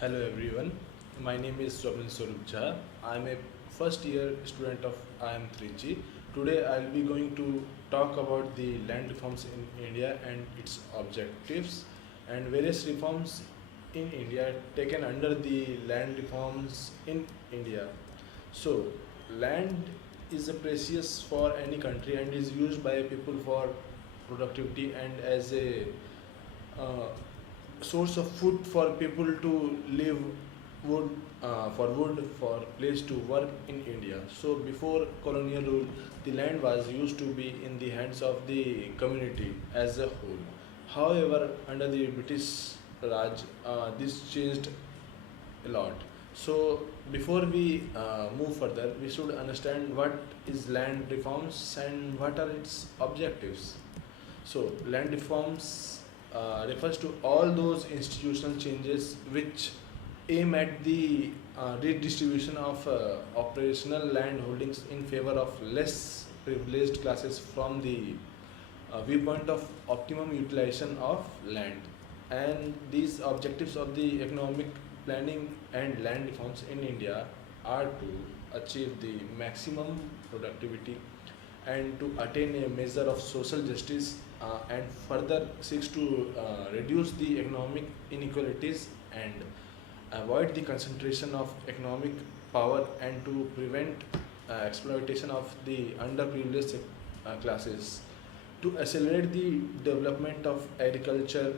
Hello everyone, my name is Swapnil. I am a first year student of IM3G. Today I will be going to talk about the land reforms in India and its objectives and various reforms in India taken under the land reforms in India. So, land is a precious for any country and is used by people for productivity and as a uh, source of food for people to live, wood wood for place to work in India. So before colonial rule, the land was used to be in the hands of the community as a whole. However, under the British Raj, this changed a lot. So before we move further, we should understand what is land reforms and what are its objectives. So, land reforms refers to all those institutional changes which aim at the redistribution of operational land holdings in favor of less privileged classes from the viewpoint of optimum utilization of land. And these objectives of the economic planning and land reforms in India are to achieve the maximum productivity and to attain a measure of social justice and further seeks to reduce the economic inequalities and avoid the concentration of economic power and to prevent exploitation of the underprivileged classes. To accelerate the development of agriculture,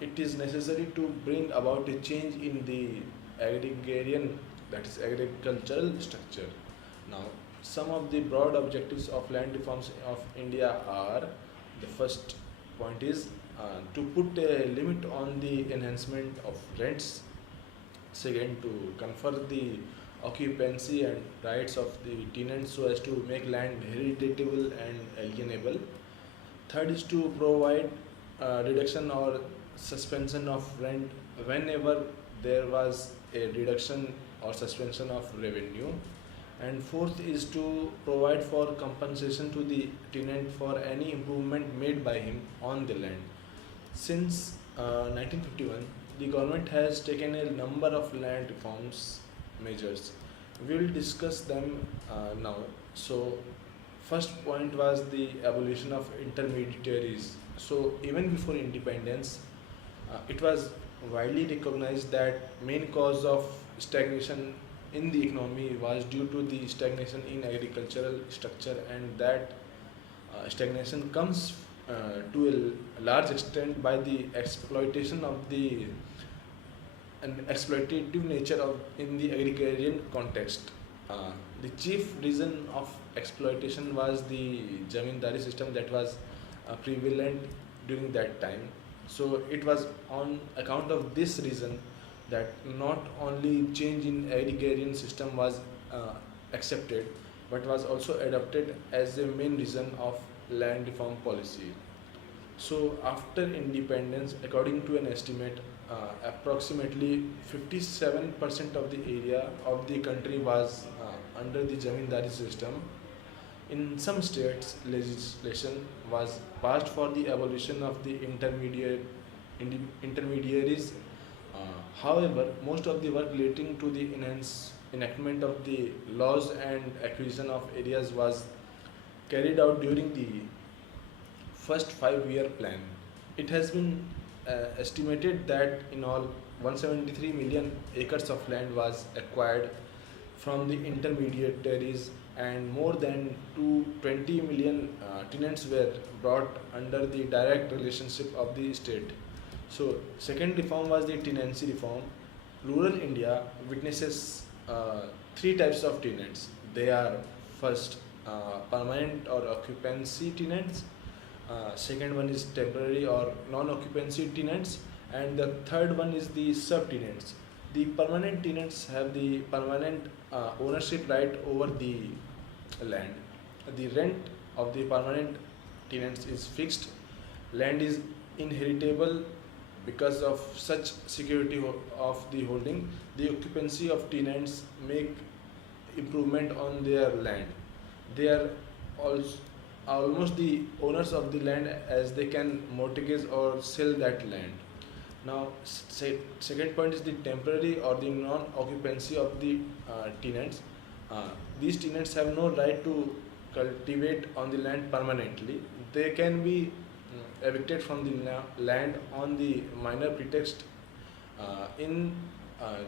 it is necessary to bring about a change in the agrarian, that is agricultural structure. Now, some of the broad objectives of land reforms of India are: the first point is to put a limit on the enhancement of rents. Second, to confer the occupancy and rights of the tenants so as to make land heritable and alienable. Third is to provide reduction or suspension of rent whenever there was a reduction or suspension of revenue. And fourth is to provide for compensation to the tenant for any improvement made by him on the land. Since 1951, the government has taken a number of land reforms measures. We will discuss them now. So, first point was the abolition of intermediaries. So, even before independence, it was widely recognized that main cause of stagnation in the economy was due to the stagnation in agricultural structure, and that stagnation comes to a large extent by the exploitation of the and exploitative nature of in the agrarian context. The chief reason of exploitation was the zamindari system that was prevalent during that time. So it was on account of this reason that not only change in agrarian system was uh, accepted, but was also adopted as a main reason of land reform policy. So after independence, according to an estimate, approximately 57% of the area of the country was under the zamindari system. In some states, legislation was passed for the abolition of the intermediaries. However, most of the work relating to the enactment of the laws and acquisition of areas was carried out during the first 5 year plan. It has been estimated that in all 173 million acres of land was acquired from the intermediaries and more than 220 million tenants were brought under the direct relationship of the state. So, second reform was the tenancy reform. Rural India witnesses three types of tenants. They are first permanent or occupancy tenants, second one is temporary or non-occupancy tenants, and the third one is the subtenants. The permanent tenants have the permanent ownership right over the land. The rent of the permanent tenants is fixed. Land is inheritable because of such security of the holding. The occupancy of tenants make improvement on their land. They are also almost the owners of the land as they can mortgage or sell that land. Now, second point is the temporary or the non-occupancy of the tenants. Uh, these tenants have no right to cultivate on the land permanently. They can be evicted from the land on the minor pretext. In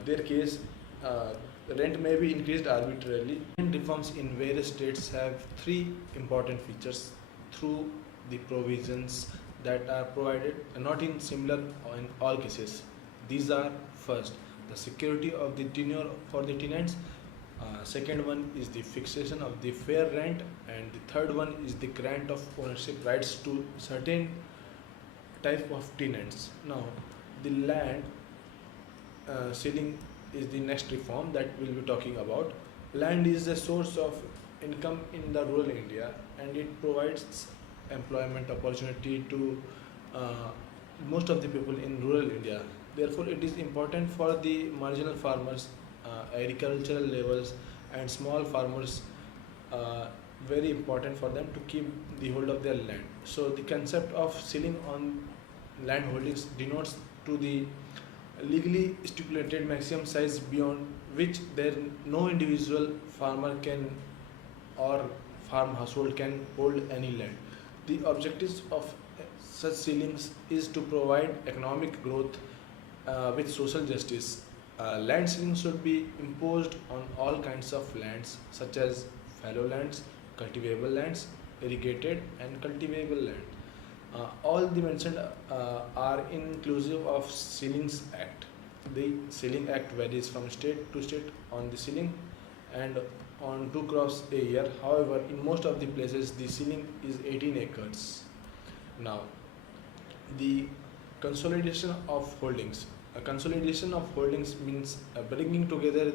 their case, uh, rent may be increased arbitrarily. Land reforms in various states have three important features through the provisions that are provided, not in similar or in all cases. These are: first, the security of the tenure for the tenants. Second one is the fixation of the fair rent, and the third one is the grant of ownership rights to certain type of tenants. Now, the land ceiling is the next reform that we'll be talking about. Land is a source of income in the rural India, and it provides employment opportunity to uh, most of the people in rural India. Therefore, it is important for the marginal farmers, agricultural levels, and small farmers. Uh, Very important for them to keep the hold of their land. So, the concept of ceiling on land holdings denotes to the legally stipulated maximum size beyond which there no individual farmer can or farm household can hold any land. The objectives of such ceilings is to provide economic growth with social justice. Land ceiling should be imposed on all kinds of lands such as fallow lands, cultivable lands, irrigated and cultivable land. All the mentioned are inclusive of Ceilings Act. The Ceiling Act varies from state to state on the ceiling and on 2 crops a year. However, in most of the places, the ceiling is 18 acres. Now, the consolidation of holdings. A consolidation of holdings means bringing together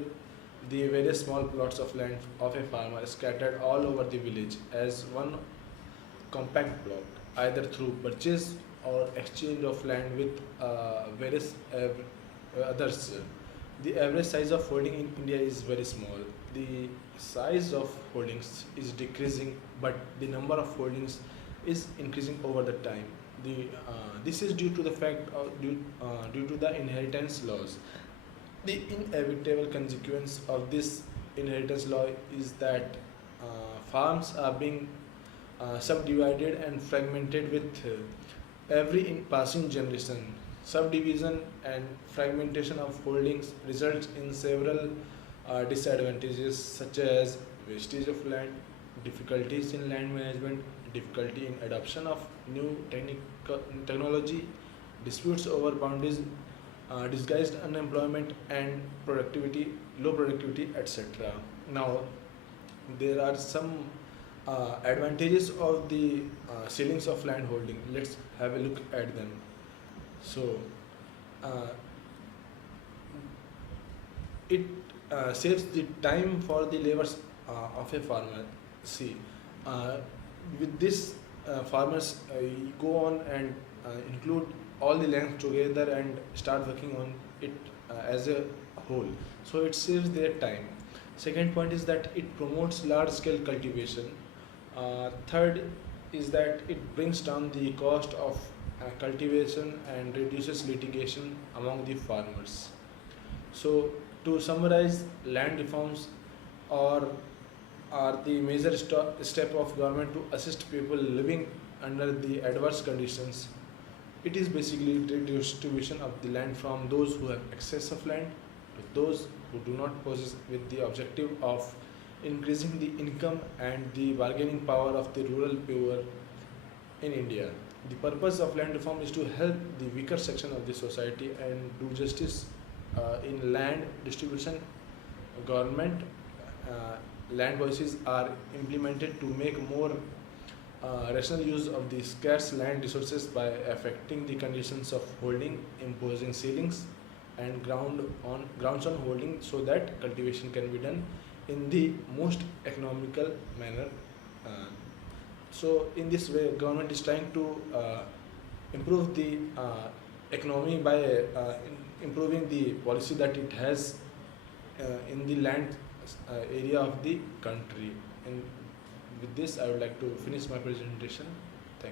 the various small plots of land of a farmer scattered all over the village as one compact block, either through purchase or exchange of land with various others. The average size of holding in India is very small. The size of holdings is decreasing, but the number of holdings is increasing over the time. This is due to the fact due to the inheritance laws. The inevitable consequence of this inheritance law is that farms are being subdivided and fragmented with every passing generation. Subdivision and fragmentation of holdings results in several disadvantages such as wastage of land, difficulties in land management, difficulty in adoption of new technology, disputes over boundaries, disguised unemployment and low productivity, etc. Now, there are some advantages of the ceilings of land holding. Let's have a look at them. So, uh, it saves the time for the labors of a farmer. See, uh, with this, farmers go on and include all the lands together and start working on it as a whole. So it saves their time. Second point is that it promotes large scale cultivation. Third is that it brings down the cost of cultivation and reduces litigation among the farmers. So, to summarize, land reforms are, are the major step of government to assist people living under the adverse conditions. It is basically the distribution of the land from those who have excess of land to those who do not possess, with the objective of increasing the income and the bargaining power of the rural poor in India. The purpose of land reform is to help the weaker section of the society and do justice in land distribution. Government land policies are implemented to make more rational use of the scarce land resources by affecting the conditions of holding, imposing ceilings and grounds on holding so that cultivation can be done in the most economical manner. Uh, so in this way, government is trying to improve the economy by improving the policy that it has in the land area of the country. And with this, I would like to finish my presentation.